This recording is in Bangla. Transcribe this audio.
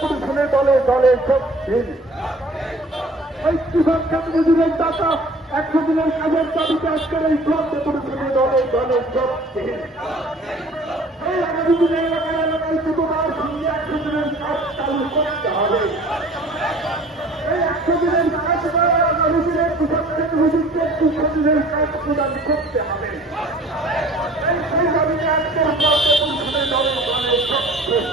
ডেপুটেশনে দলে দলে যোগহীন। এই কৃষক ক্ষেত মজুরের টাকা 100 দিনের কাজের দাবিতে আজকের এই ব্লক ডেপুটেশনে দলে দলে যোগহীন। এই আগামী দিনে এলাকায় এলাকায় যতবার সঙ্গে 100 দিনের কাজ চালু করতে হবে। এই 100 দিনের কাজ আগামী দিনে কৃষক ক্ষেত মজুরকে 200 দিনের কাজ প্রদান করতে হবে। সেই দাবিতে আজকের ব্লক ডেপুটেশনে দলে দলে যোগহীন।